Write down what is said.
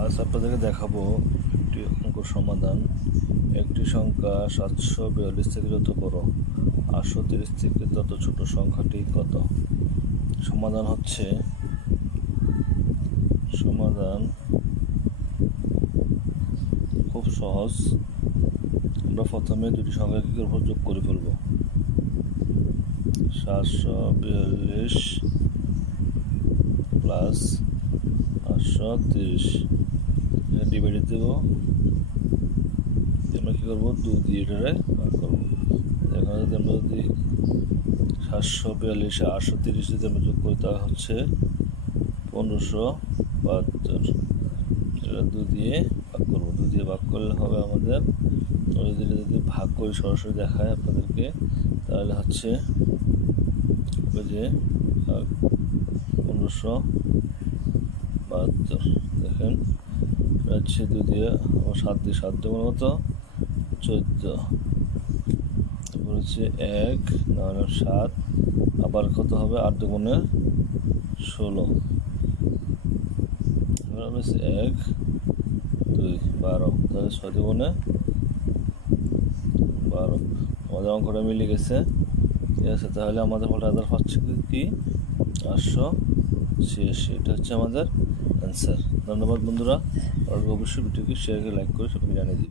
আজ আপনাদেরকে দেখাবো একটি অঙ্কর সমাধান। একটি সংখ্যা 742 থেকে যত বড়, 830 থেকে তত ছোট সংখ্যাটি কত? সমাধান খুব সহজ। আমরা প্রথমে দুটি সংখ্যাকে উপর যোগ করে ফেলব। 742 প্লাস 830 ডিভাইডে দেব। আমরা কী করবো? 2 দিয়ে এটারে ভাগ করবো। এখানে যদি আমরা 742 830 যদি আমরা যোগ করি তা হচ্ছে 1572। এটা 2 দিয়ে ভাগ করবো। 2 দিয়ে ভাগ করলে হবে আমাদের, যদি ভাগ করে সরাসরি দেখায় আপনাদেরকে, তাহলে হচ্ছে যে 1572। দেখেন হচ্ছে 2 দিয়ে আমার 7 দিয়ে 7 দেবো কত? 14। তারপর হচ্ছে 1 না 7, আবার কত হবে? 8 দুগুণে 16। এবার হচ্ছে 1 2 12, তাহলে 6 দুগুণে 12। আমাদের অঙ্কটা মিলে গেছে, ঠিক আছে। তাহলে আমাদের ফলটা হচ্ছে কি? 886। এটা হচ্ছে আমাদের অ্যান্সার। ধন্যবাদ বন্ধুরা। আর অবশ্যই ভিডিওকে শেয়ার করে লাইক করে সবাইকে জানিয়ে দিন।